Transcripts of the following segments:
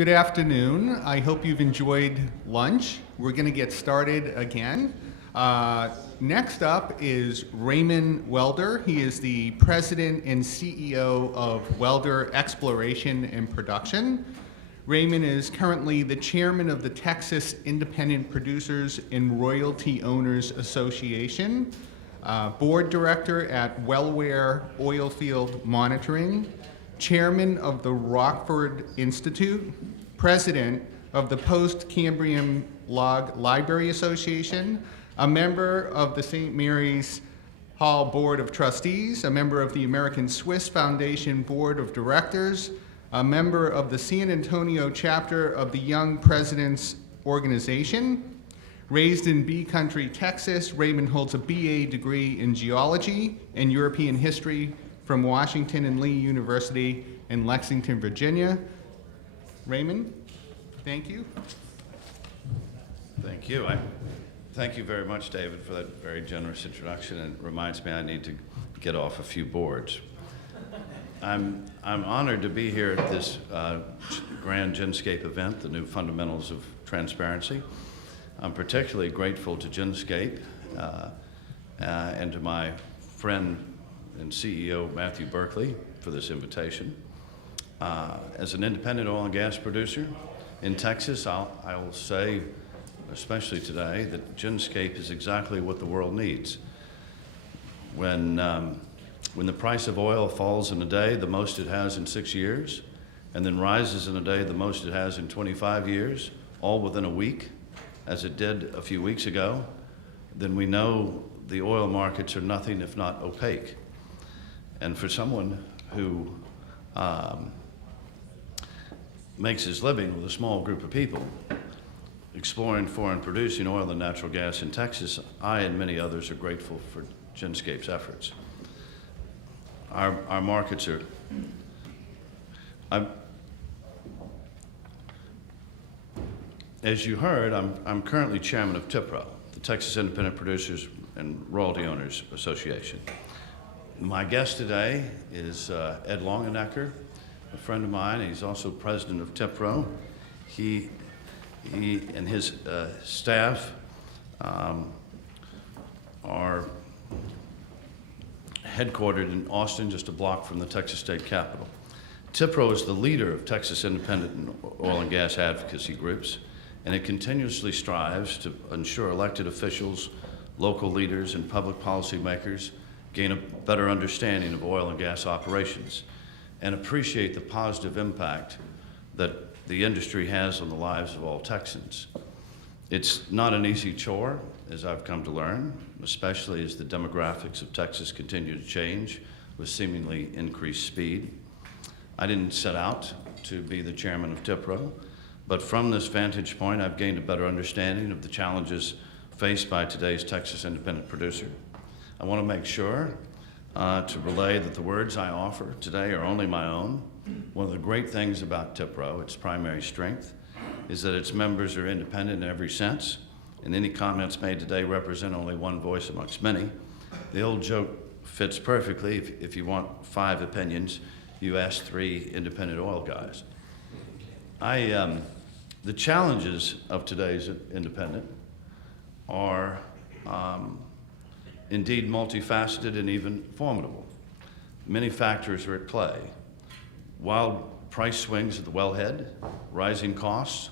Good afternoon. I hope you've enjoyed lunch. We're going to get started again. Next up is Raymond Welder. He is the president and CEO of Welder Exploration and Production. Raymond is currently the chairman of the Texas Independent Producers and Royalty Owners Association, board director at Welware Oilfield Monitoring, chairman of the Rockford Institute, president of the Post-Cambrian Log Library Association, a member of the St. Mary's Hall Board of Trustees, a member of the American Swiss Foundation Board of Directors, a member of the San Antonio chapter of the Young Presidents Organization. Raised in Bee Country, Texas, Raymond holds a BA degree in geology and European history from Washington and Lee University in Lexington, Virginia. Raymond, thank you. Thank you. Thank you very much, David, for that very generous introduction. And it reminds me I need to get off a few boards. I'm honored to be here at this grand Genscape event, the new fundamentals of transparency. I'm particularly grateful to Genscape and to my friend and CEO, Matthew Berkeley, for this invitation. As an independent oil and gas producer in Texas, I will say, especially today, that Genscape is exactly what the world needs. When the price of oil falls in a day, the most it has in 6 years, and then rises in a day, the most it has in 25 years, all within a week, as it did a few weeks ago, then we know the oil markets are nothing if not opaque. And for someone who makes his living with a small group of people exploring for and producing oil and natural gas in Texas, I and many others are grateful for Genscape's efforts. Our markets are, as you heard, I'm currently chairman of TIPRO, the Texas Independent Producers and Royalty Owners Association. My guest today is Ed Longenecker, a friend of mine. He's also president of TIPRO. He and his staff are headquartered in Austin, just a block from the Texas State Capitol. TIPRO is the leader of Texas independent oil and gas advocacy groups, and it continuously strives to ensure elected officials, local leaders, and public policy makers gain a better understanding of oil and gas operations and appreciate the positive impact that the industry has on the lives of all Texans. It's not an easy chore, as I've come to learn, especially as the demographics of Texas continue to change with seemingly increased speed. I didn't set out to be the chairman of TIPRO, but from this vantage point, I've gained a better understanding of the challenges faced by today's Texas independent producer. I want to make sure to relay that the words I offer today are only my own. One of the great things about TIPRO, its primary strength, is that its members are independent in every sense, and any comments made today represent only one voice amongst many. The old joke fits perfectly. If you want 5 opinions, you ask 3 independent oil guys. The challenges of today's independent are indeed multifaceted and even formidable. Many factors are at play. Wild price swings at the wellhead, rising costs,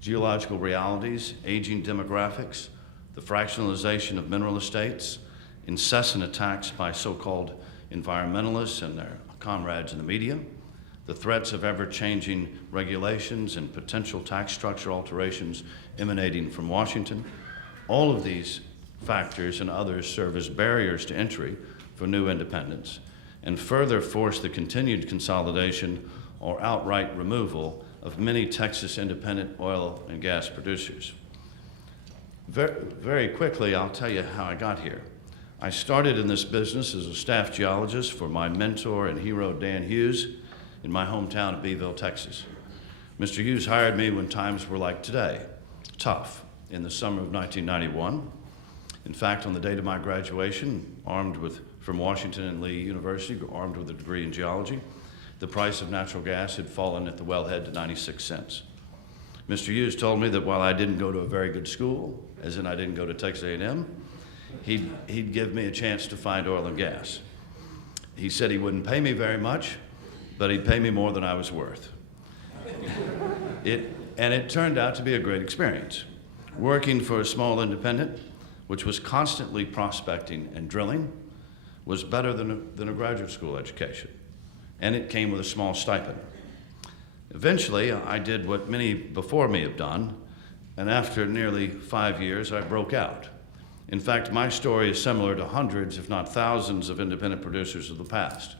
geological realities, aging demographics, the fractionalization of mineral estates, incessant attacks by so-called environmentalists and their comrades in the media, the threats of ever-changing regulations and potential tax structure alterations emanating from Washington. All of these factors and others serve as barriers to entry for new independents and further force the continued consolidation or outright removal of many Texas independent oil and gas producers. Very quickly, I'll tell you how I got here. I started in this business as a staff geologist for my mentor and hero, Dan Hughes, in my hometown of Beeville, Texas. Mr. Hughes hired me when times were like today, tough, in the summer of 1991. In fact, on the date of my graduation, from Washington and Lee University, armed with a degree in geology, the price of natural gas had fallen at the wellhead to 96 cents. Mr. Hughes told me that while I didn't go to a very good school, as in I didn't go to Texas A&M, he'd give me a chance to find oil and gas. He said he wouldn't pay me very much, but he'd pay me more than I was worth. It turned out to be a great experience. Working for a small independent, which was constantly prospecting and drilling, was better than a graduate school education, and it came with a small stipend. Eventually, I did what many before me have done, and after nearly 5 years, I broke out. In fact, my story is similar to hundreds, if not thousands, of independent producers of the past.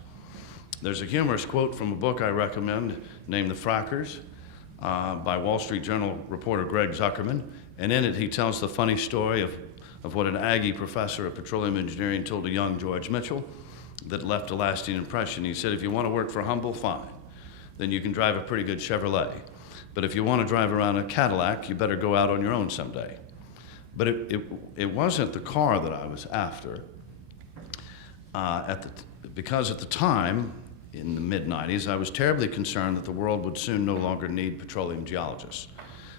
There's a humorous quote from a book I recommend named The Frackers by Wall Street Journal reporter Greg Zuckerman, and in it he tells the funny story of what an Aggie professor of petroleum engineering told a young George Mitchell that left a lasting impression. He said, if you want to work for Humble, fine. Then you can drive a pretty good Chevrolet. But if you want to drive around a Cadillac, you better go out on your own someday. But it wasn't the car that I was after, because at the time, in the mid-90s, I was terribly concerned that the world would soon no longer need petroleum geologists,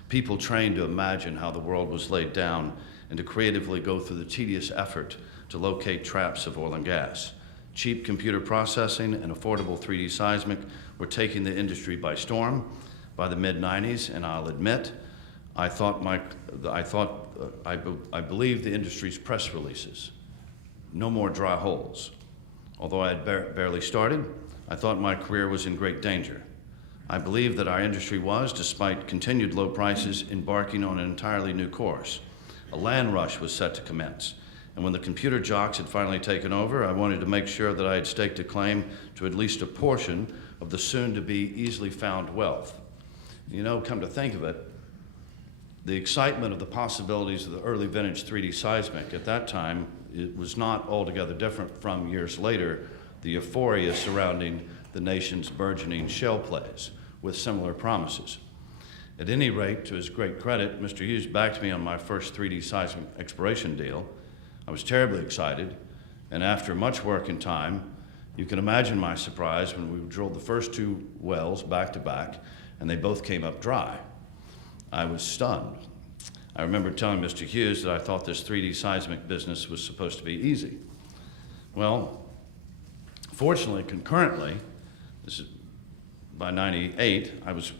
people trained to imagine how the world was laid down and to creatively go through the tedious effort to locate traps of oil and gas. Cheap computer processing and affordable 3D seismic were taking the industry by storm by the mid-90s, and I'll admit, I believed the industry's press releases. No more dry holes. Although I had barely started, I thought my career was in great danger. I believed that our industry was, despite continued low prices, embarking on an entirely new course. A land rush was set to commence, and when the computer jocks had finally taken over, I wanted to make sure that I had staked a claim to at least a portion of the soon-to-be easily found wealth. You know, come to think of it, the excitement of the possibilities of the early vintage 3D seismic at that time, it was not altogether different from years later, the euphoria surrounding the nation's burgeoning shale plays with similar promises. At any rate, to his great credit, Mr. Hughes backed me on my first 3D seismic exploration deal. I was terribly excited, and after much work and time, you can imagine my surprise when we drilled the first 2 wells back to back, and they both came up dry. I was stunned. I remember telling Mr. Hughes that I thought this 3D seismic business was supposed to be easy. Well, fortunately, concurrently, this is by '98, I was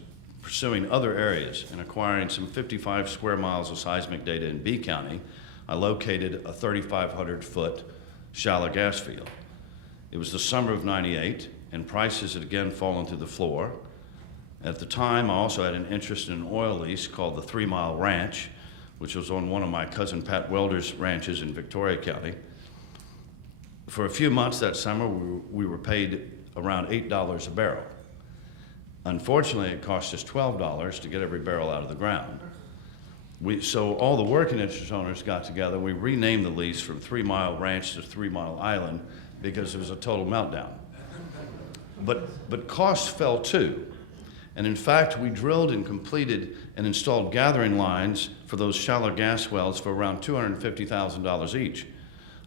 pursuing other areas and acquiring some 55 square miles of seismic data in B County. I located a 3,500-foot shallow gas field. It was the summer of '98, and prices had again fallen through the floor. At the time, I also had an interest in an oil lease called the 3 Mile Ranch, which was on one of my cousin Pat Welder's ranches in Victoria County. For a few months that summer, we were paid around $8 a barrel. Unfortunately, it cost us $12 to get every barrel out of the ground. So all the working interest owners got together. We renamed the lease from 3 Mile Ranch to 3 Mile Island because it was a total meltdown. But costs fell too. And in fact, we drilled and completed and installed gathering lines for those shallow gas wells for around $250,000 each.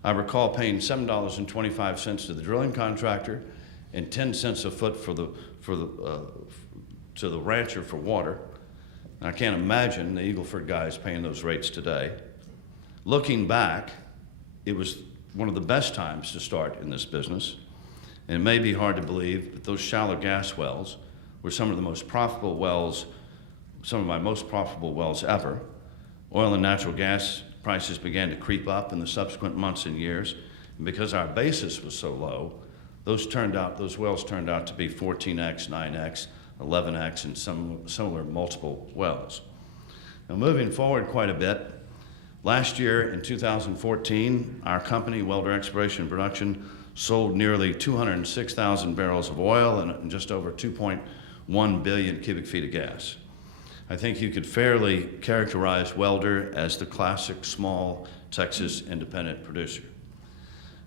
I recall paying $7.25 to the drilling contractor and 10 cents a foot to the rancher for water. And I can't imagine the Eagleford guys paying those rates today. Looking back, it was one of the best times to start in this business. And it may be hard to believe, but those shallow gas wells were some of the most profitable wells, some of my most profitable wells ever. Oil and natural gas prices began to creep up in the subsequent months and years. And because our basis was so low, those wells turned out to be 14x, 9x, 11x, and some similar multiple wells. Now moving forward quite a bit, last year in 2014, our company, Welder Exploration and Production, sold nearly 206,000 barrels of oil and just over 2.1 billion cubic feet of gas. I think you could fairly characterize Welder as the classic small Texas independent producer.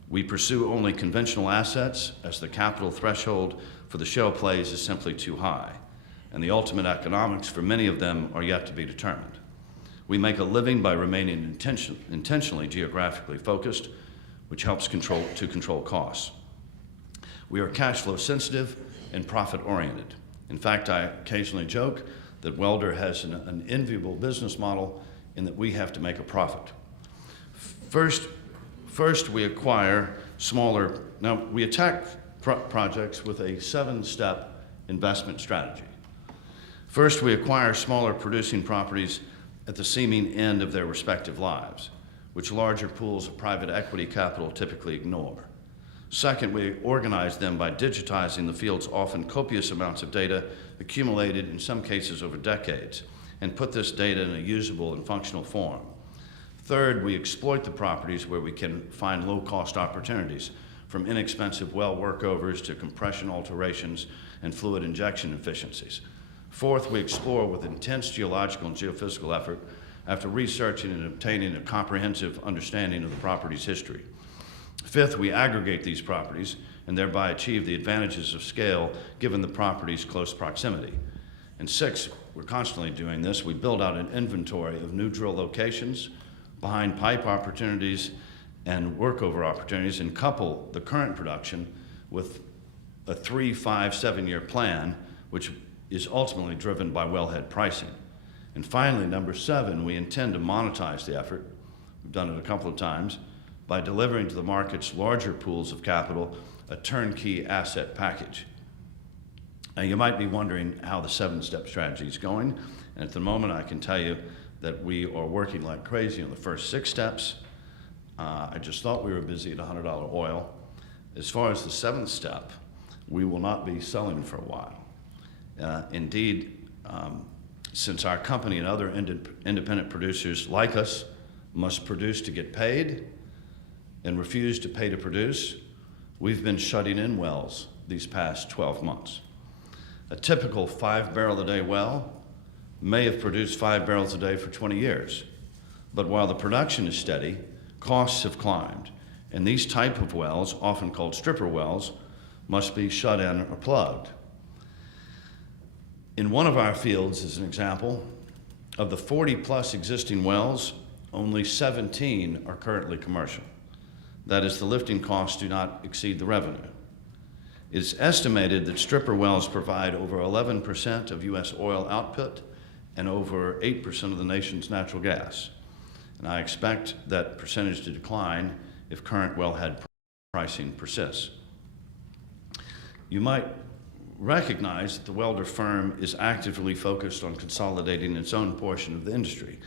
We pursue only conventional assets as the capital threshold for the shale plays is simply too high, and the ultimate economics for many of them are yet to be determined. We make a living by remaining intentionally geographically focused, which helps control costs. We are cash flow sensitive and profit-oriented. In fact, I occasionally joke that Welder has an enviable business model in that we have to make a profit. First we acquire smaller, now we attack projects with a 7-step investment strategy. First, we acquire smaller producing properties at the seeming end of their respective lives, which larger pools of private equity capital typically ignore. Second, we organize them by digitizing the field's often copious amounts of data accumulated in some cases over decades, and put this data in a usable and functional form. Third, we exploit the properties where we can find low-cost opportunities, from inexpensive well workovers to compression alterations and fluid injection efficiencies. Fourth, we explore with intense geological and geophysical effort after researching and obtaining a comprehensive understanding of the property's history. Fifth, we aggregate these properties and thereby achieve the advantages of scale given the property's close proximity. And sixth, we're constantly doing this, we build out an inventory of new drill locations, behind pipe opportunities, and workover opportunities, and couple the current production with a 3, 5, 7-year plan, which is ultimately driven by wellhead pricing. And finally, number 7, we intend to monetize the effort, we've done it a couple of times, by delivering to the market's larger pools of capital a turnkey asset package. Now, you might be wondering how the 7-step strategy is going, and at the moment I can tell you that we are working like crazy on the first 6 steps. I just thought we were busy at $100 oil. As far as the 7th step, we will not be selling for a while. Indeed, since our company and other independent producers like us must produce to get paid and refuse to pay to produce, we've been shutting in wells these past 12 months. A typical 5-barrel-a-day well may have produced 5 barrels a day for 20 years. But while the production is steady, costs have climbed, and these type of wells, often called stripper wells, must be shut in or plugged. In one of our fields, as an example, of the 40-plus existing wells, only 17 are currently commercial. That is, the lifting costs do not exceed the revenue. It is estimated that stripper wells provide over 11% of U.S. oil output and over 8% of the nation's natural gas. And I expect that percentage to decline if current wellhead pricing persists. You might recognize that the Welder firm is actively focused on consolidating its own portion of the industry.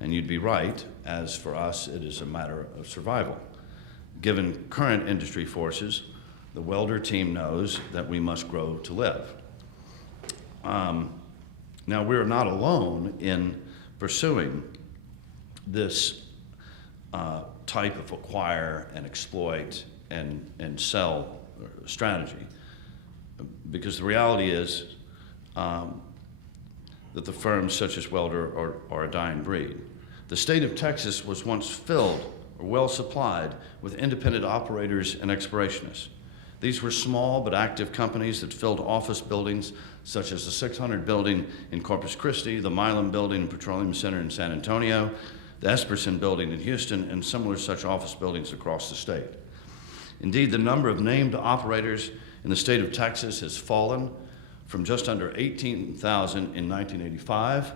And you'd be right, as for us, it is a matter of survival. Given current industry forces, the Welder team knows that we must grow to live. Now, we're not alone in pursuing this type of acquire and exploit and sell strategy, because the reality is that the firms such as Welder are a dying breed. The state of Texas was once filled or well supplied with independent operators and explorationists. These were small but active companies that filled office buildings such as the 600 building in Corpus Christi, the Milam building and Petroleum Center in San Antonio, the Esperson building in Houston, and similar such office buildings across the state. Indeed, the number of named operators in the state of Texas has fallen from just under 18,000 in 1985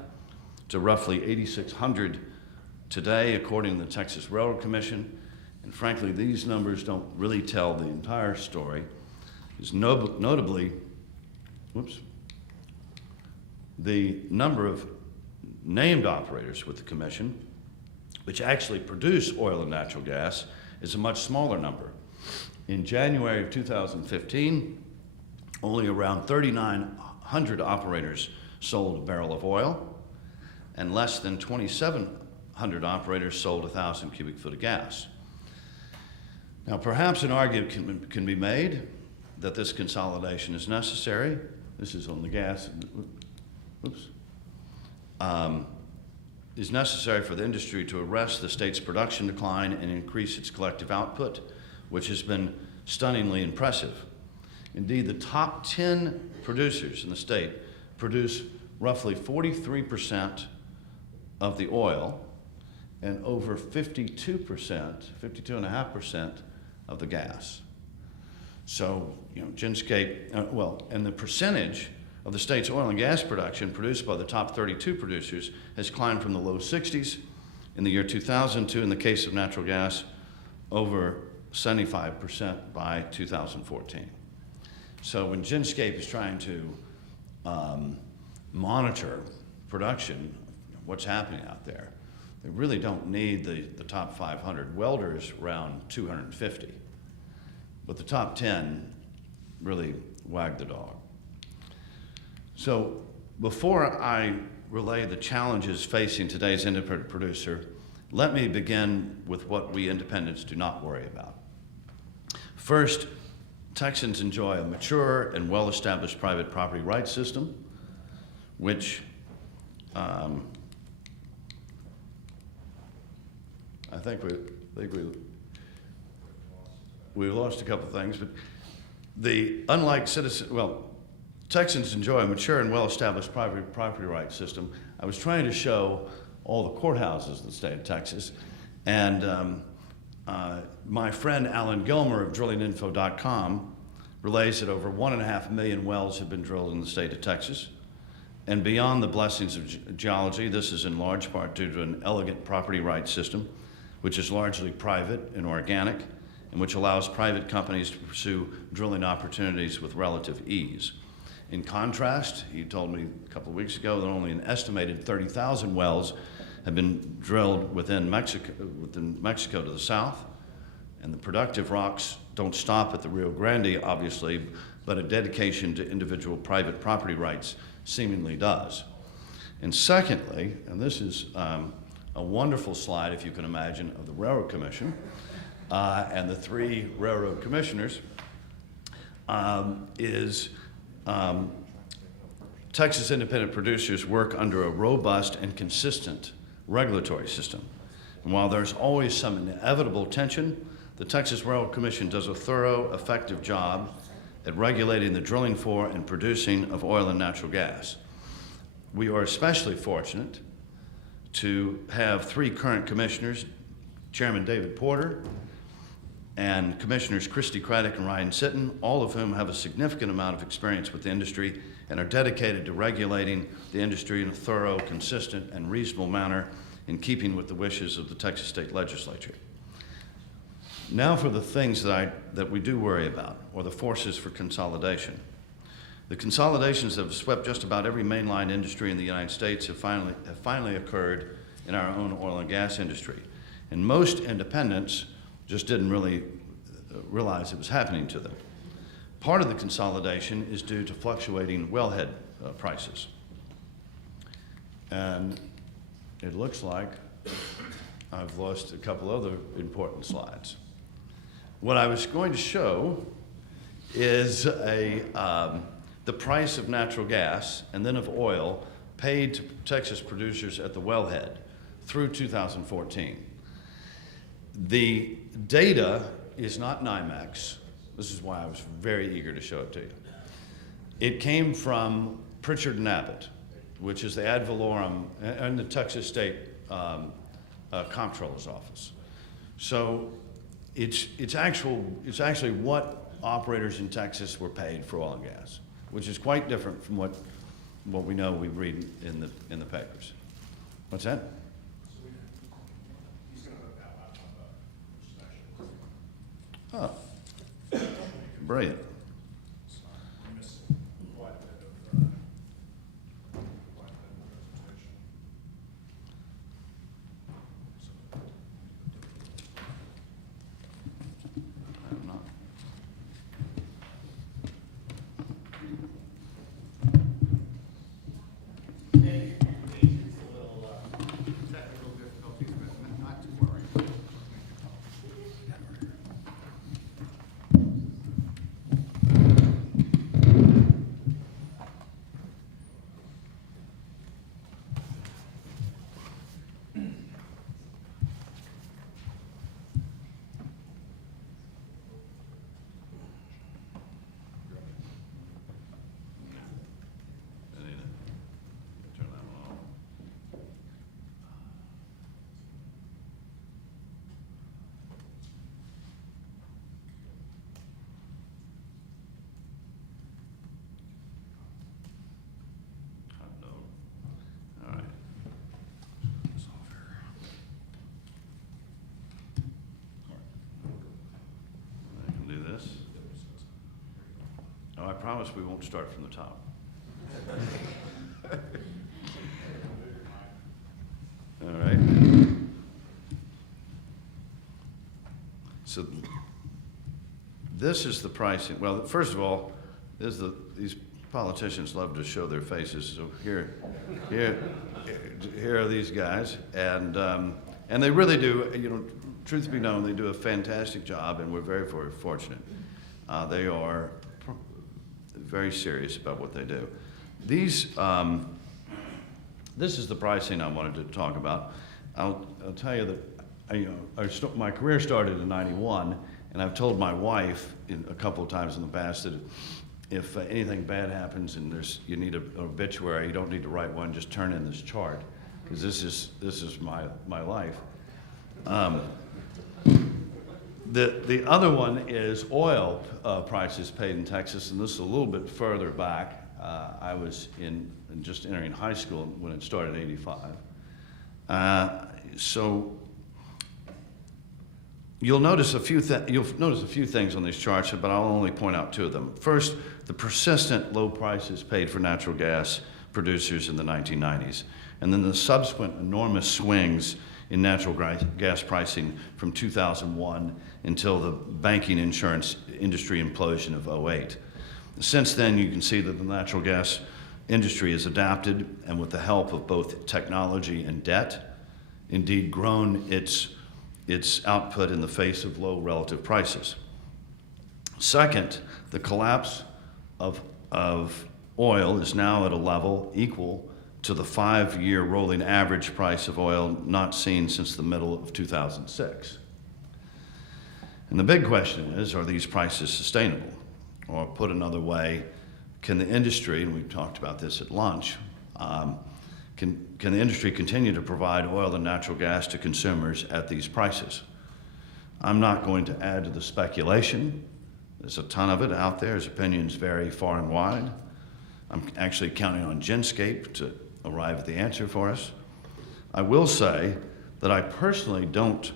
to roughly 8,600 today, according to the Texas Railroad Commission. And frankly, these numbers don't really tell the entire story. Is notably, the number of named operators with the commission, which actually produce oil and natural gas, is a much smaller number. In January of 2015, only around 3,900 operators sold a barrel of oil, and less than 2,700 operators sold 1,000 cubic foot of gas. Now, perhaps an argument can be made that this consolidation is necessary. This is on the gas. Is necessary for the industry to arrest the state's production decline and increase its collective output, which has been stunningly impressive. Indeed, the top 10 producers in the state produce roughly 43% of the oil and over 52.5% of the gas. So, Genscape, and the percentage of the state's oil and gas production produced by the top 32 producers has climbed from the low 60s in the year 2000 to, in the case of natural gas, over 75% by 2014. So when Genscape is trying to monitor production, what's happening out there, they really don't need the top 500. Welder is around 250. But the top 10 really wag the dog. So before I relay the challenges facing today's independent producer, let me begin with what we independents do not worry about. First, Texans enjoy a mature and well-established private property rights system, which I think we lost a couple things, but Texans enjoy a mature and well-established private property rights system. I was trying to show all the courthouses in the state of Texas, and my friend Alan Gilmer of drillinginfo.com relays that over 1.5 million wells have been drilled in the state of Texas. And beyond the blessings of geology, this is in large part due to an elegant property rights system, which is largely private and organic, and which allows private companies to pursue drilling opportunities with relative ease. In contrast, he told me a couple of weeks ago that only an estimated 30,000 wells have been drilled within Mexico to the south, and the productive rocks don't stop at the Rio Grande, obviously, but a dedication to individual private property rights seemingly does. And secondly, and this is a wonderful slide, if you can imagine, of the Railroad Commission and the 3 railroad commissioners, Texas independent producers work under a robust and consistent regulatory system. And while there's always some inevitable tension, the Texas Railroad Commission does a thorough, effective job at regulating the drilling for and producing of oil and natural gas. We are especially fortunate to have 3 current commissioners, Chairman David Porter and Commissioners Christy Craddock and Ryan Sitton, all of whom have a significant amount of experience with the industry and are dedicated to regulating the industry in a thorough, consistent, and reasonable manner in keeping with the wishes of the Texas State Legislature. Now for the things that we do worry about, or the forces for consolidation. The consolidations that have swept just about every mainline industry in the United States have finally occurred in our own oil and gas industry. And most independents just didn't really realize it was happening to them. Part of the consolidation is due to fluctuating wellhead prices. And it looks like I've lost a couple other important slides. What I was going to show is the price of natural gas and then of oil paid to Texas producers at the wellhead through 2014. The data is not NYMEX. This is why I was very eager to show it to you. It came from Pritchard and Abbott, which is the ad valorem and the Texas State Comptroller's Office. So it's actually what operators in Texas were paid for oil and gas, which is quite different from what we know we read in the papers. What's that? Oh, brilliant. promise we won't start from the top. All right. So this is the pricing. Well, first of all, these politicians love to show their faces. So here are these guys, and they really do. You know, truth be known, they do a fantastic job, and we're very, very fortunate. They are very serious about what they do. This is the pricing I wanted to talk about. I'll tell you that my career started in '91, and I've told my wife a couple of times in the past that if anything bad happens and you need an obituary, you don't need to write one, just turn in this chart, because this is my life. The other one is oil prices paid in Texas, and this is a little bit further back. I was just entering high school when it started in '85. So you'll notice a few things on these charts, but I'll only point out two of them. First, the persistent low prices paid for natural gas producers in the 1990s, and then the subsequent enormous swings in natural gas pricing from 2001 until the banking insurance industry implosion of '08. Since then, you can see that the natural gas industry has adapted, and with the help of both technology and debt, indeed grown its output in the face of low relative prices. Second, the collapse of oil is now at a level equal to the 5-year rolling average price of oil not seen since the middle of 2006. And the big question is, are these prices sustainable? Or put another way, can the industry, and we've talked about this at lunch, can the industry continue to provide oil and natural gas to consumers at these prices? I'm not going to add to the speculation. There's a ton of it out there. As opinions vary far and wide. I'm actually counting on Genscape to arrive at the answer for us. I will say that I personally don't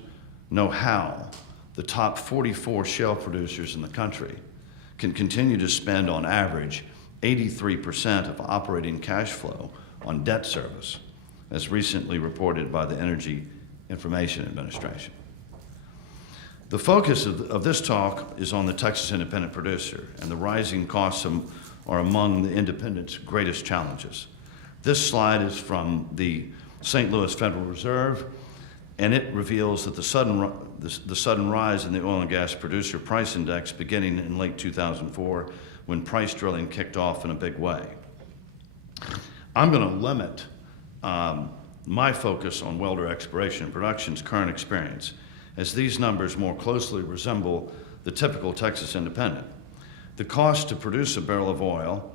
know how the top 44 shale producers in the country can continue to spend on average 83% of operating cash flow on debt service, as recently reported by the Energy Information Administration. The focus of this talk is on the Texas independent producer, and the rising costs are among the independent's greatest challenges. This slide is from the St. Louis Federal Reserve, and it reveals that the sudden rise in the oil and gas producer price index beginning in late 2004, when price drilling kicked off in a big way. I'm going to limit my focus on Welder Exploration and Production's current experience, as these numbers more closely resemble the typical Texas independent. The cost to produce a barrel of oil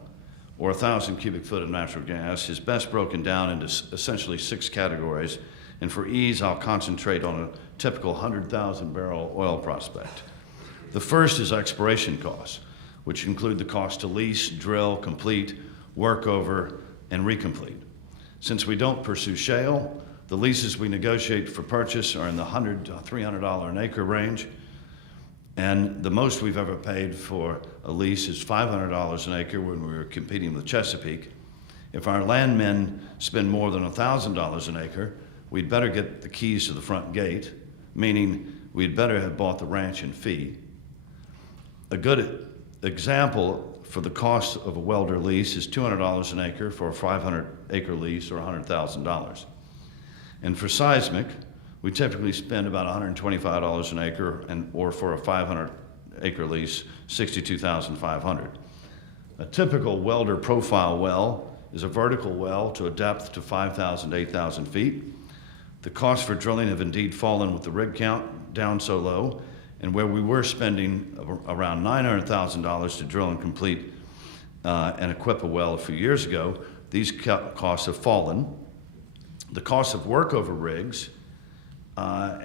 or 1,000 cubic foot of natural gas is best broken down into essentially 6 categories, and for ease, I'll concentrate on a typical 100,000 barrel oil prospect. The first is exploration costs, which include the cost to lease, drill, complete, work over, and recomplete. Since we don't pursue shale, the leases we negotiate for purchase are in the $100 to $300 an acre range, and the most we've ever paid for a lease is $500 an acre when we were competing with Chesapeake. If our landmen spend more than $1,000 an acre, we'd better get the keys to the front gate, meaning we'd better have bought the ranch in fee. A good example for the cost of a welder lease is $200 an acre for a 500-acre lease, or $100,000. And for seismic, we typically spend about $125 an acre, or for a 500-acre lease, $62,500. A typical welder profile well is a vertical well to a depth to 5,000 to 8,000 feet. The costs for drilling have indeed fallen with the rig count down so low, and where we were spending around $900,000 to drill and complete and equip a well a few years ago, these costs have fallen. The cost of workover rigs have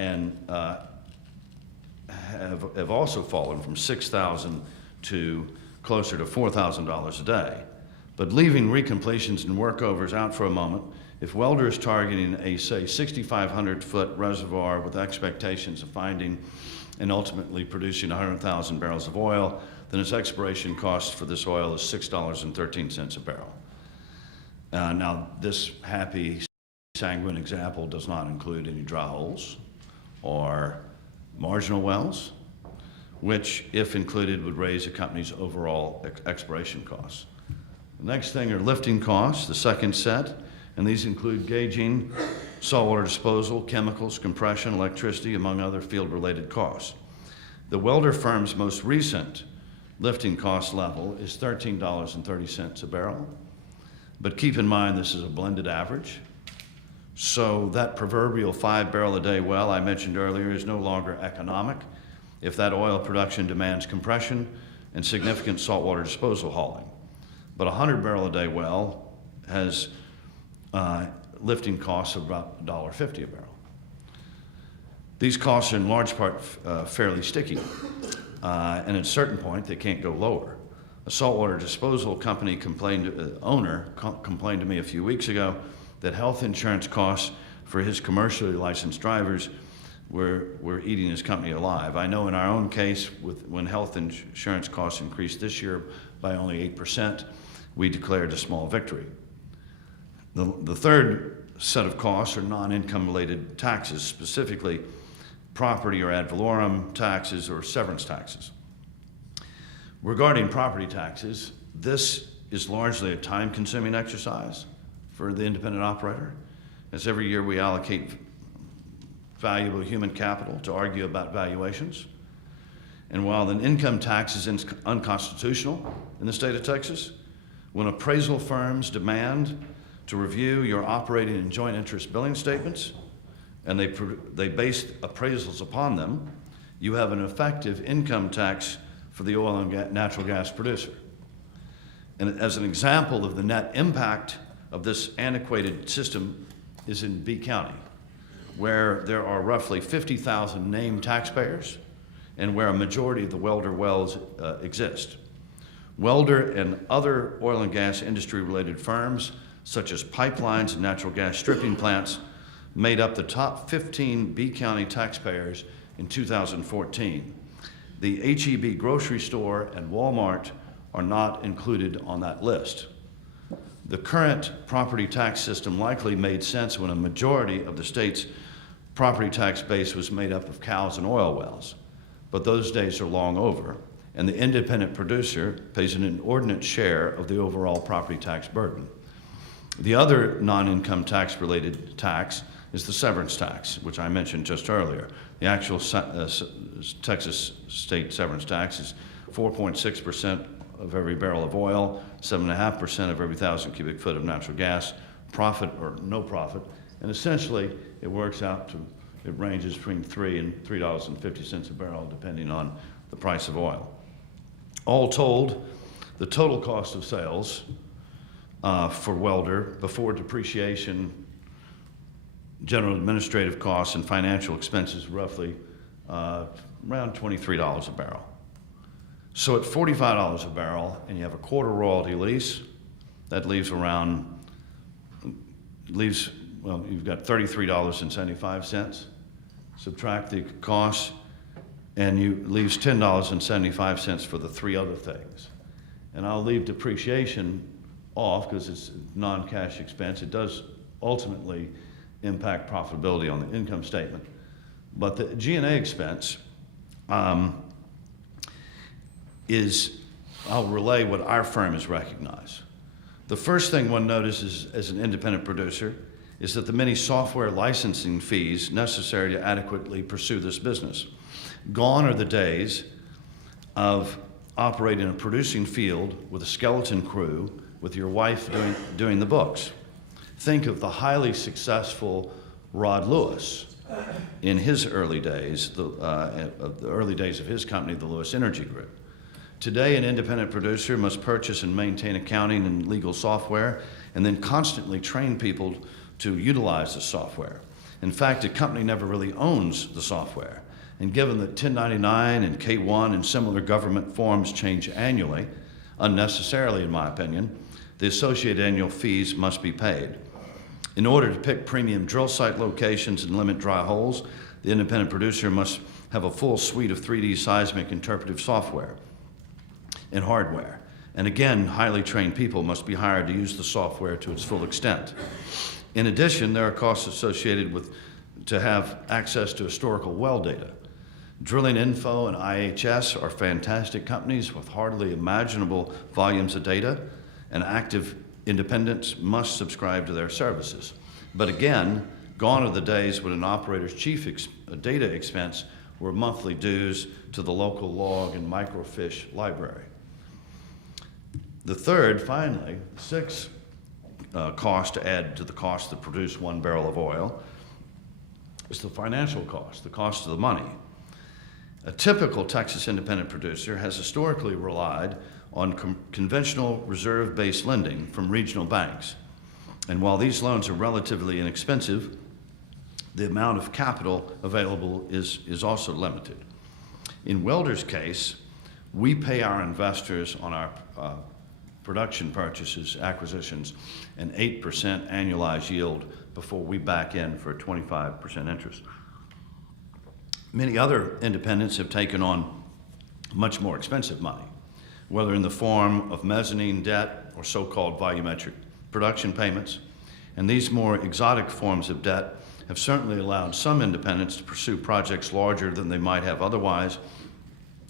also fallen from $6,000 to closer to $4,000 a day. But leaving recompletions and workovers out for a moment, if Welder is targeting a, say, 6,500-foot reservoir with expectations of finding and ultimately producing 100,000 barrels of oil, then its exploration cost for this oil is $6.13 a barrel. Now, this happy, sanguine example does not include any dry holes or marginal wells, which, if included, would raise a company's overall exploration costs. The next thing are lifting costs, the second set, and these include gauging, saltwater disposal, chemicals, compression, electricity, among other field-related costs. The welder firm's most recent lifting cost level is $13.30 a barrel, but keep in mind this is a blended average. So that proverbial 5-barrel-a-day well I mentioned earlier is no longer economic if that oil production demands compression and significant saltwater disposal hauling. But a 100-barrel-a-day well has lifting costs of about $1.50 a barrel. These costs are in large part fairly sticky, and at a certain point they can't go lower. A saltwater disposal company owner complained to me a few weeks ago that health insurance costs for his commercially licensed drivers were eating his company alive. I know in our own case, when health insurance costs increased this year by only 8%, we declared a small victory. The third set of costs are non-income related taxes, specifically property or ad valorem taxes or severance taxes. Regarding property taxes, this is largely a time-consuming exercise for the independent operator, as every year we allocate valuable human capital to argue about valuations. And while an income tax is unconstitutional in the state of Texas, when appraisal firms demand to review your operating and joint interest billing statements, and they base appraisals upon them, you have an effective income tax for the oil and natural gas producer. And as an example of the net impact of this antiquated system is in B County, where there are roughly 50,000 named taxpayers and where a majority of the Welder wells exist. Welder and other oil and gas industry-related firms, such as pipelines and natural gas stripping plants, made up the top 15 B County taxpayers in 2014. The H-E-B grocery store and Walmart are not included on that list. The current property tax system likely made sense when a majority of the state's property tax base was made up of cows and oil wells, but those days are long over, and the independent producer pays an inordinate share of the overall property tax burden. The other non-income tax-related tax is the severance tax, which I mentioned just earlier. The actual Texas state severance tax is 4.6% of every barrel of oil, 7.5% of every 1,000 cubic foot of natural gas, profit or no profit, and essentially it works out to, it ranges between $3 and $3.50 a barrel depending on the price of oil. All told, the total cost of sales for Welder before depreciation, general administrative costs, and financial expenses roughly around $23 a barrel. So at $45 a barrel, and you have a quarter royalty lease, that leaves well, you've got $33.75. Subtract the costs, and you leaves $10.75 for the three other things. And I'll leave depreciation off because it's non-cash expense. It does ultimately impact profitability on the income statement. But the G&A expense I'll relay what our firm has recognized. The first thing one notices as an independent producer is that the many software licensing fees necessary to adequately pursue this business. Gone are the days of operating a producing field with a skeleton crew with your wife doing the books. Think of the highly successful Rod Lewis in his early days, the early days of his company, the Lewis Energy Group. Today, an independent producer must purchase and maintain accounting and legal software and then constantly train people to utilize the software. In fact, a company never really owns the software. And given that 1099 and K-1 and similar government forms change annually, unnecessarily in my opinion, the associated annual fees must be paid. In order to pick premium drill site locations and limit dry holes, the independent producer must have a full suite of 3D seismic interpretive software. and hardware. And again, highly trained people must be hired to use the software to its full extent. In addition, there are costs associated with to have access to historical well data. Drilling Info and IHS are fantastic companies with hardly imaginable volumes of data, and active independents must subscribe to their services. But again, gone are the days when an operator's chief data expense were monthly dues to the local log and microfiche library. The third, finally, sixth cost to add to the cost to produce 1 barrel of oil is the financial cost, the cost of the money. A typical Texas independent producer has historically relied on conventional reserve-based lending from regional banks. And while these loans are relatively inexpensive, the amount of capital available is also limited. In Welder's case, we pay our investors on our production purchases, acquisitions, an 8% annualized yield before we back in for a 25% interest. Many other independents have taken on much more expensive money, whether in the form of mezzanine debt or so-called volumetric production payments. And these more exotic forms of debt have certainly allowed some independents to pursue projects larger than they might have otherwise.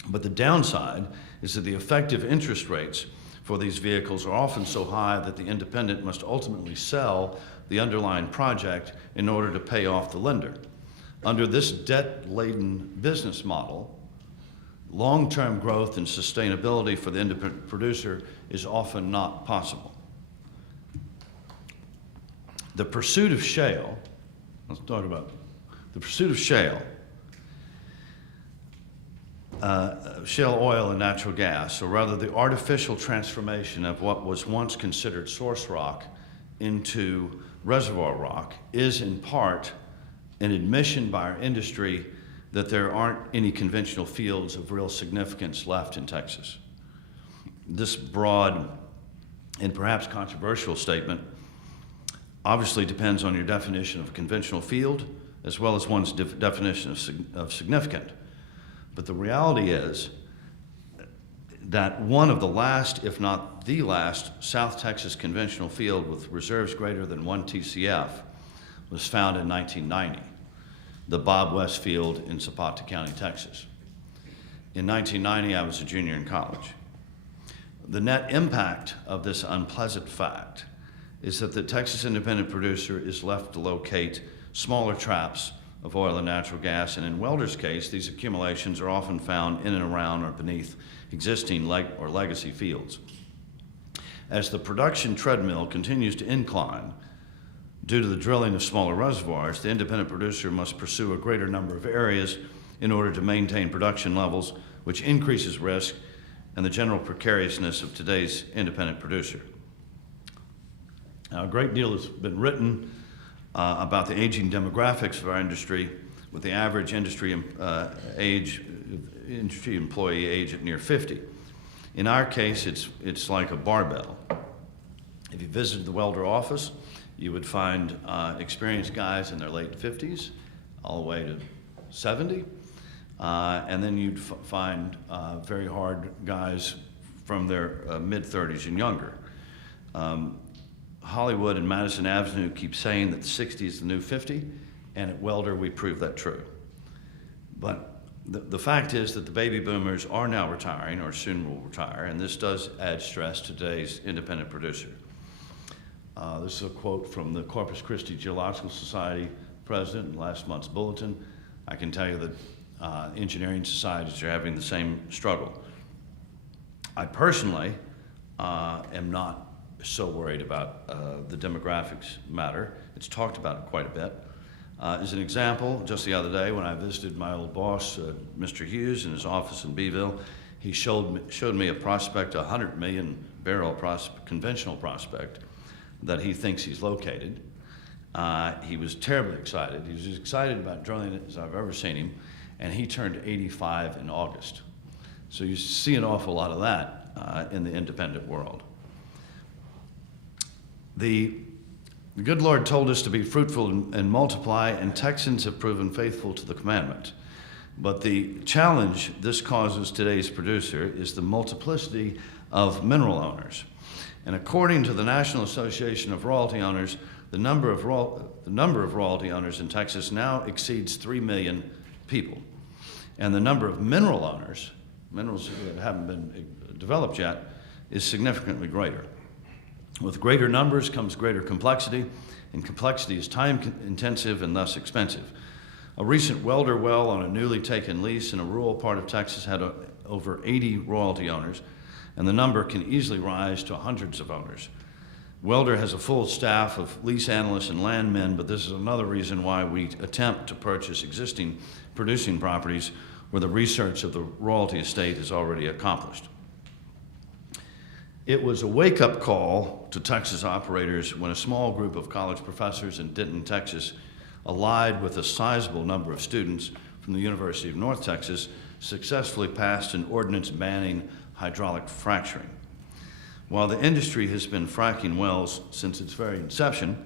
But the downside is that the effective interest rates for these vehicles are often so high that the independent must ultimately sell the underlying project in order to pay off the lender. Under this debt-laden business model, long-term growth and sustainability for the independent producer is often not possible. The pursuit of shale, let's talk about the pursuit of shale, shale oil and natural gas, or rather the artificial transformation of what was once considered source rock into reservoir rock, is in part an admission by our industry that there aren't any conventional fields of real significance left in Texas. This broad and perhaps controversial statement obviously depends on your definition of a conventional field as well as one's definition of significant. But the reality is that one of the last, if not the last, South Texas conventional field with reserves greater than 1 TCF was found in 1990, the Bob West Field in Zapata County, Texas. In 1990, I was a junior in college. The net impact of this unpleasant fact is that the Texas independent producer is left to locate smaller traps of oil and natural gas, and in Welder's case, these accumulations are often found in and around or beneath existing legacy fields. As the production treadmill continues to incline due to the drilling of smaller reservoirs, the independent producer must pursue a greater number of areas in order to maintain production levels, which increases risk and the general precariousness of today's independent producer. Now, a great deal has been written about the aging demographics of our industry, with the average industry employee age at near 50. In our case, it's like a barbell. If you visited the Welder office, you would find experienced guys in their late 50s, all the way to 70, and then you'd find very hard guys from their mid-30s and younger. Hollywood and Madison Avenue keep saying that 60 is the new 50, and at Welder we prove that true. But the fact is that the baby boomers are now retiring, or soon will retire, and this does add stress to today's independent producer. This is a quote from the Corpus Christi Geological Society president in last month's bulletin. I can tell you that engineering societies are having the same struggle. I personally am not so worried about the demographics matter. It's talked about quite a bit. As an example, just the other day when I visited my old boss, Mr. Hughes, in his office in Beeville, he showed me a prospect, a 100 million barrel conventional prospect that he thinks he's located. He was terribly excited. He was as excited about drilling it as I've ever seen him, and he turned 85 in August. So you see an awful lot of that in the independent world. The good Lord told us to be fruitful and multiply, and Texans have proven faithful to the commandment. But the challenge this causes today's producer is the multiplicity of mineral owners. And according to the National Association of Royalty Owners, the number of royalty owners in Texas now exceeds 3 million people. And the number of mineral owners, minerals that haven't been developed yet, is significantly greater. With greater numbers comes greater complexity, and complexity is time-intensive and thus expensive. A recent Welder well on a newly taken lease in a rural part of Texas had over 80 royalty owners, and the number can easily rise to hundreds of owners. Welder has a full staff of lease analysts and landmen, but this is another reason why we attempt to purchase existing producing properties where the research of the royalty estate is already accomplished. It was a wake-up call to Texas operators when a small group of college professors in Denton, Texas, allied with a sizable number of students from the University of North Texas, successfully passed an ordinance banning hydraulic fracturing. While the industry has been fracking wells since its very inception,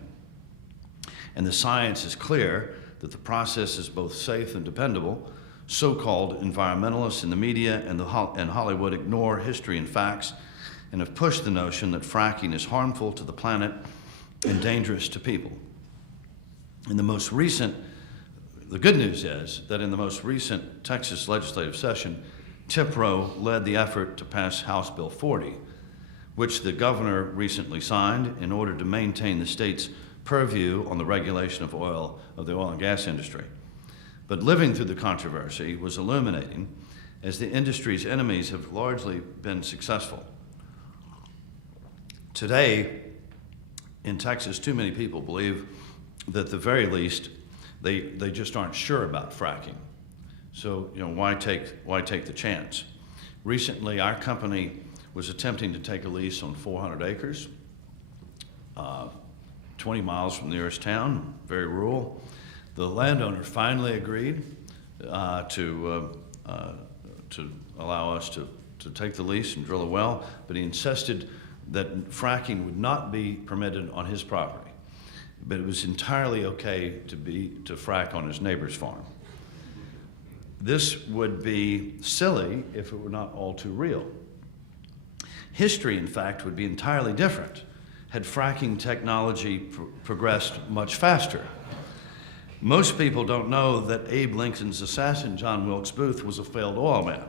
and the science is clear that the process is both safe and dependable, so-called environmentalists in the media and Hollywood ignore history and facts and have pushed the notion that fracking is harmful to the planet and dangerous to people. The good news is that in the most recent Texas legislative session, TIPRO led the effort to pass House Bill 40, which the governor recently signed in order to maintain the state's purview on the regulation of the oil and gas industry. But living through the controversy was illuminating, as the industry's enemies have largely been successful. Today, in Texas, too many people believe that at the very least, they just aren't sure about fracking. So, why take the chance? Recently, our company was attempting to take a lease on 400 acres, 20 miles from the nearest town, very rural. The landowner finally agreed to allow us to take the lease and drill a well, but he insisted that fracking would not be permitted on his property, but it was entirely okay to frack on his neighbor's farm. This would be silly if it were not all too real. History, in fact, would be entirely different had fracking technology progressed much faster. Most people don't know that Abe Lincoln's assassin, John Wilkes Booth, was a failed oil man.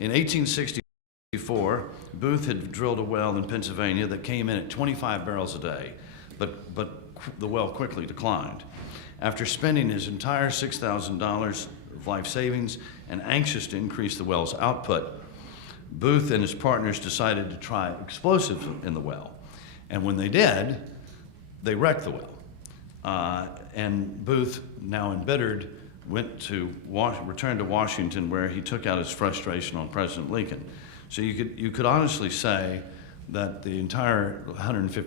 In 1864, Booth had drilled a well in Pennsylvania that came in at 25 barrels a day, but the well quickly declined. After spending his entire $6,000 of life savings and anxious to increase the well's output, Booth and his partners decided to try explosives in the well. And when they did, they wrecked the well. And Booth, now embittered, returned to Washington, where he took out his frustration on President Lincoln. So you could honestly say that the entire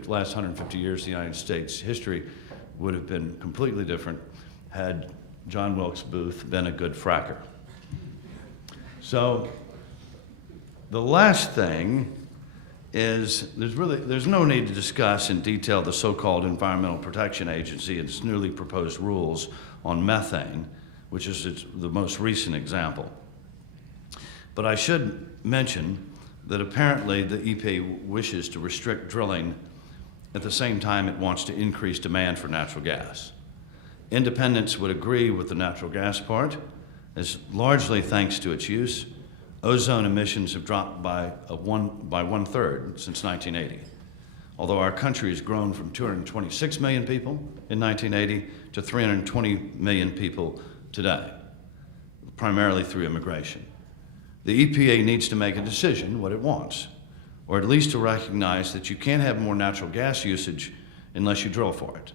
last 150 years of the United States history would have been completely different had John Wilkes Booth been a good fracker. So the last thing is there's no need to discuss in detail the so-called Environmental Protection Agency and its newly proposed rules on methane, which is the most recent example. But I should mention that apparently the EPA wishes to restrict drilling at the same time it wants to increase demand for natural gas. Independents would agree with the natural gas part, as largely thanks to its use, ozone emissions have dropped by one-third since 1980. Although our country has grown from 226 million people in 1980 to 320 million people today, primarily through immigration. The EPA needs to make a decision what it wants, or at least to recognize that you can't have more natural gas usage unless you drill for it.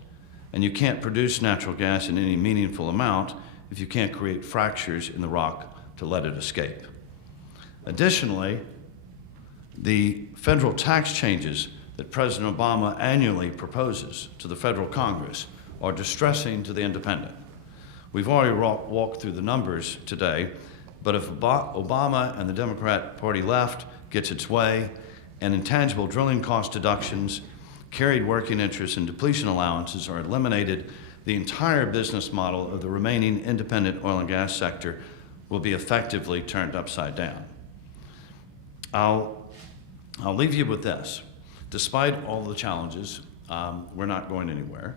And you can't produce natural gas in any meaningful amount if you can't create fractures in the rock to let it escape. Additionally, the federal tax changes that President Obama annually proposes to the federal Congress are distressing to the independent. We've already walked through the numbers today, but if Obama and the Democrat Party left gets its way, and intangible drilling cost deductions, carried working interests, and depletion allowances are eliminated, the entire business model of the remaining independent oil and gas sector will be effectively turned upside down. I'll leave you with this. Despite all the challenges, we're not going anywhere.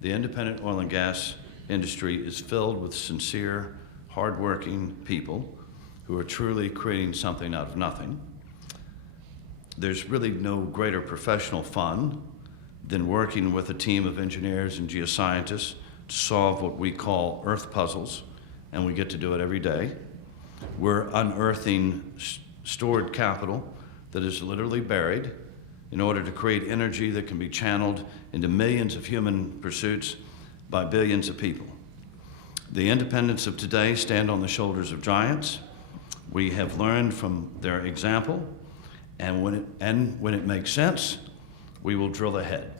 The independent oil and gas industry is filled with sincere, hardworking people who are truly creating something out of nothing. There's really no greater professional fun than working with a team of engineers and geoscientists to solve what we call earth puzzles, and we get to do it every day. We're unearthing stored capital that is literally buried in order to create energy that can be channeled into millions of human pursuits by billions of people. The independents of today stand on the shoulders of giants. We have learned from their example, and when it makes sense, we will drill ahead.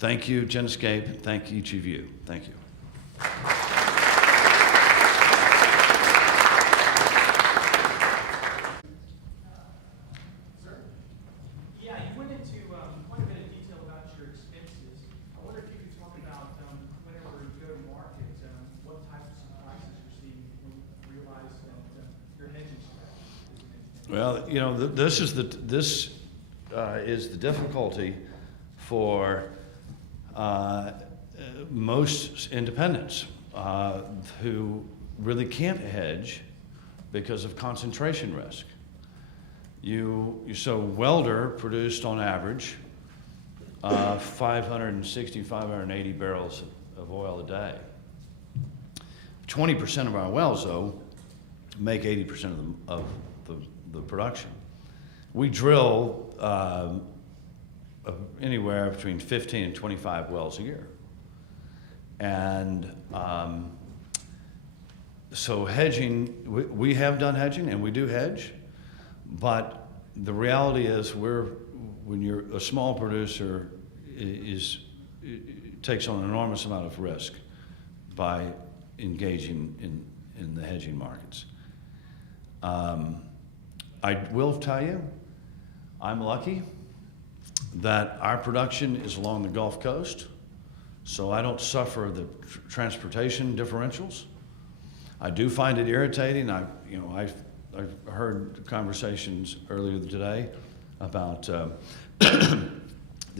Thank you, Genscape. Thank each of you. Thank you. Sir? Yeah, you went into quite a bit of detail about your expenses. I wonder if you could talk about whenever you go to market, what types of prices you're seeing when you realize that your hedging strategy. Well, you know, this is the difficulty for most independents who really can't hedge because of concentration risk. So Welder produced on average 560, 580 barrels of oil a day. 20% of our wells, though, make 80% of the production. We drill anywhere between 15 and 25 wells a year. And so hedging, we have done hedging and we do hedge, but the reality is when you're a small producer, it takes on an enormous amount of risk by engaging in the hedging markets. I will tell you, I'm lucky that our production is along the Gulf Coast, so I don't suffer the transportation differentials. I do find it irritating. I've heard conversations earlier today about the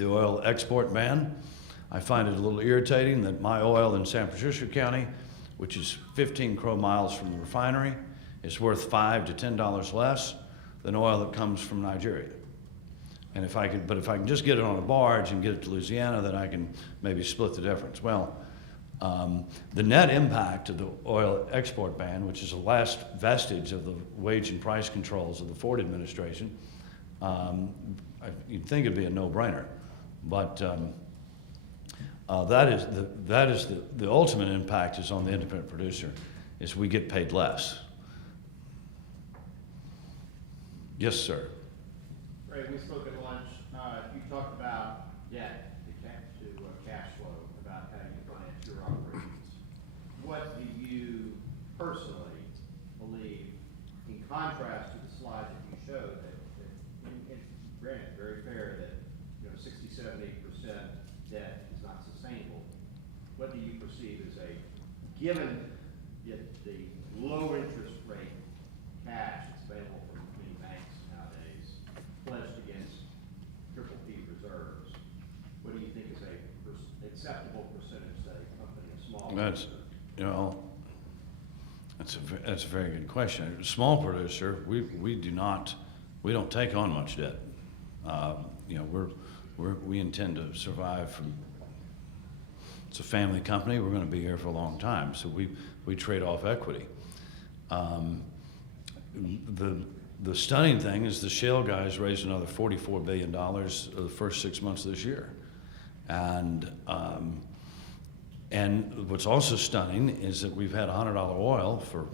oil export ban. I find it a little irritating that my oil in San Patricio County, which is 15 crow miles from the refinery, is worth $5 to $10 less than oil that comes from Nigeria. And if I can just get it on a barge and get it to Louisiana, then I can maybe split the difference. Well, the net impact of the oil export ban, which is the last vestige of the wage and price controls of the Ford administration, you'd think it'd be a no-brainer. But that is the ultimate impact is on the independent producer, is we get paid less. Yes, sir. Ray, we spoke at lunch. You talked about debt to cash flow, about how you finance your operations. What do you personally believe, in contrast to the slide that you showed, that granted, very fair that 60, 70% debt is not sustainable. What do you perceive as given the low interest rate cash that's available from many banks nowadays, pledged against P reserves, what do you think is a acceptable percentage that a company, a small That's a very good question. A small producer, we don't take on much debt. We intend to survive from. It's a family company. We're going to be here for a long time, so we trade off equity. The stunning thing is the shale guys raised another $44 billion the first 6 months of this year. And what's also stunning is that we've had $100 oil for,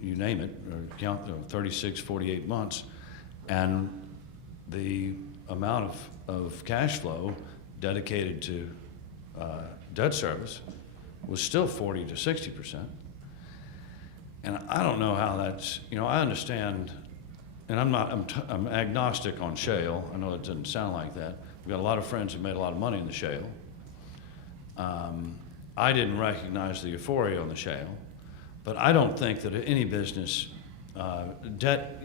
you name it, or count 36, 48 months, and the amount of cash flow dedicated to debt service was still 40 to 60%. And I don't know how that's, I understand, and I'm agnostic on shale. I know it doesn't sound like that. We've got a lot of friends who made a lot of money in the shale. I didn't recognize the euphoria on the shale. But I don't think that any business, debt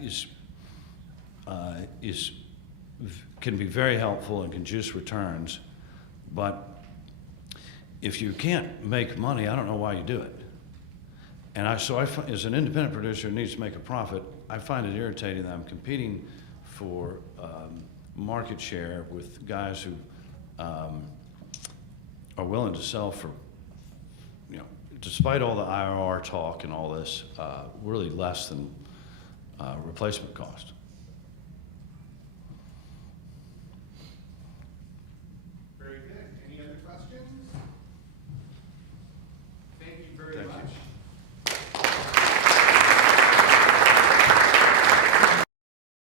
can be very helpful and can juice returns, but if you can't make money, I don't know why you do it. And as an independent producer who needs to make a profit, I find it irritating that I'm competing for market share with guys who are willing to sell for, despite all the IRR talk and all this, really less than replacement cost.